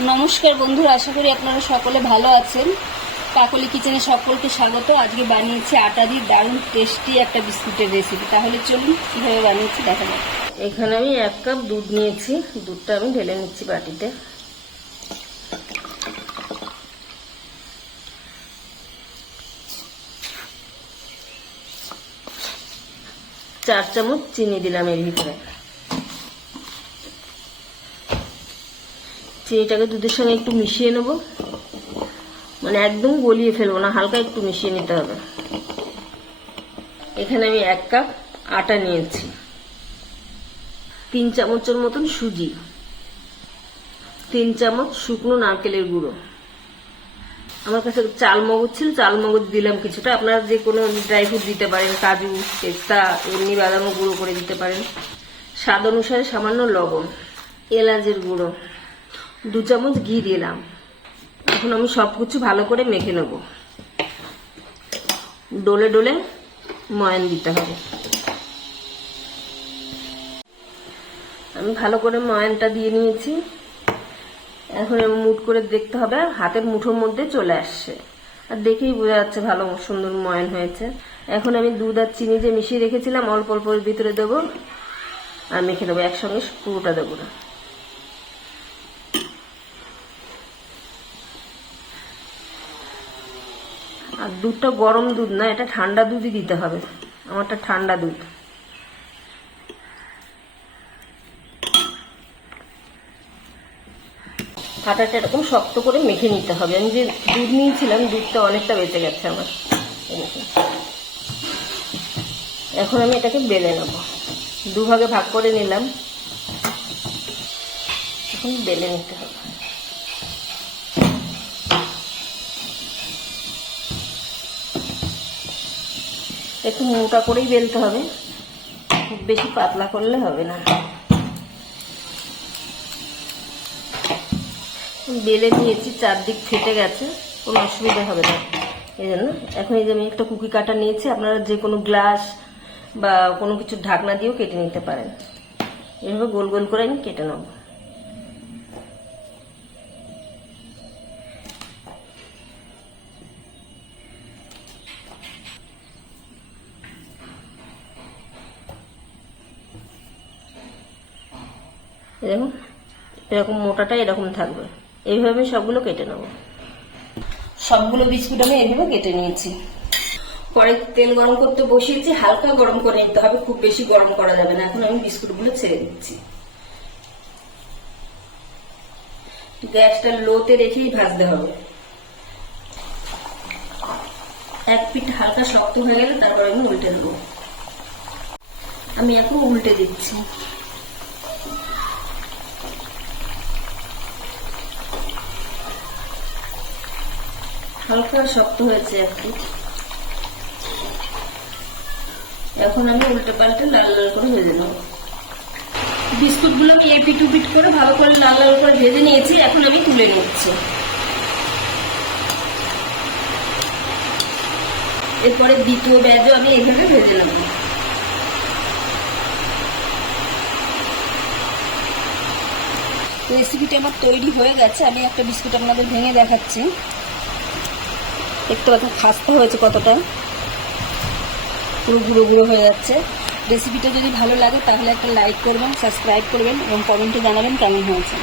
নমস্কার বন্ধুরা, আশা করি আপনারা সকলে ভালো আছেন। কাকলি কিচেনে সকলকে স্বাগত। আজকে বানিয়েছি আটা দিয়ে দারুণ টেস্টি একটা বিস্কুটের রেসিপি তাহলে চলুন কীভাবে বানিয়েছি দেখা যাক। এখানে আমি এক কাপ দুধ নিয়েছি। দুধটা আমি ঢেলে নিচ্ছি বাটিতে। চার চামচ চিনি দিলাম এর ভিতরে। চিনিটাকে দুধের সঙ্গে একটু মিশিয়ে নেব। মানে একদম গলিয়ে ফেলব না, হালকা একটু মিশিয়ে নিতে হবে। এখানে আমি এক কাপ আটা নিয়েছি। তিন চামচের মতন সুজি। তিন চামচ শুকনো নারকেলের গুঁড়ো। আমার কাছে চাল মগজ ছিল চাল মগজ দিলাম কিছুটা। আপনারা যে কোনো ড্রাই ফ্রুট দিতে পারেন, কাজু, পেস্তা, এমনি বাদামও গুঁড়ো করে দিতে পারেন। স্বাদ অনুসারে সামান্য লবণ, এলাচের গুঁড়ো। দু চামচ ঘি দিলাম। এখন আমি সব কিছু ভালো করে মেখে নেব। ডোলে ডোলে ময়ান দিতে হবে। আমি ভালো করে ময়ানটা দিয়ে নিয়েছি। এখন মুট করে দেখতে হবে, হাতের মুঠোর মধ্যে চলে আসছে। আর দেখেই বোঝা যাচ্ছে ভালো সুন্দর ময়ান হয়েছে। এখন আমি দুধ আর চিনি যে মিশিয়ে রেখেছিলাম, অল্প অল্প ভিতরে দেবো আর মেখে দেবো একসঙ্গে পুরোটা দেবো না। আর দুধটা গরম দুধ না, এটা ঠান্ডা দুধই দিতে হবে। আমারটা ঠান্ডা দুধ। আটাটা এরকম শক্ত করে মেখে নিতে হবে। আমি যে দুধ নিয়েছিলাম, দুধটা অনেকটা বেঁচে গেছে আমার। এখন আমি এটাকে বেলে নেব। দুভাগে ভাগ করে নিলাম। এখন বেলে নিতে একটু মোটা করেই বেলতে হবে। খুব বেশি পাতলা করলে হবে না। বেলে নিয়েছি চারদিক ফেটে গেছে, কোনো অসুবিধা হবে না। এই জন্য এখন এই যে আমি একটা কুকি কাটা নিয়েছি, আপনারা যে কোনো গ্লাস বা কোনো কিছু ঢাকনা দিয়েও কেটে নিতে পারেন। এভাবে গোল গোল করে আমি কেটে নেব। এরকম এরকম মোটাটা এরকম থাকবে। এইভাবে সবগুলো কেটে নেব। সবগুলো বিস্কুট আমি এইভাবে কেটে নিয়েছি। পরে তেল গরম করতে বসিয়েছি, হালকা গরম করে নিতে হবে, খুব বেশি গরম করা যাবে না। এখন আমি বিস্কুটগুলো ছেড়ে দিচ্ছি। গ্যাসটা লোতে রেখেই ভাজতে হবে। এক পিঠ হালকা শক্ত হয়ে গেলে তারপর আমি উল্টে দেবো। আমি এখন উল্টে দিচ্ছি। হালকা শক্ত হয়েছে একটু এখন আমি উল্টে পাল্টে লাল লাল করে ভেজে নেব। বিস্কুটগুলো আমি এপিট উপিট করে ভালো করে লাল লাল করে ভেজে নিয়েছি, এখন আমি তুলে নিচ্ছি। এরপরে দ্বিতীয় ব্যাজও আমি এইভাবে ভেজে নেব। রেসিপিটা আমার তৈরি হয়ে গেছে, আমি একটা বিস্কুট আপনাদের ভেঙে দেখাচ্ছি। দেখতে পাচ্ছেন খাস্তা হয়েছে কতটা? পুরো গুঁড়ো গুঁড়ো হয়ে যাচ্ছে। রেসিপিটা যদি ভালো লাগে, তাহলে একটা লাইক করবেন সাবস্ক্রাইব করবেন এবং কমেন্টে জানাবেন কেমন হয়েছে।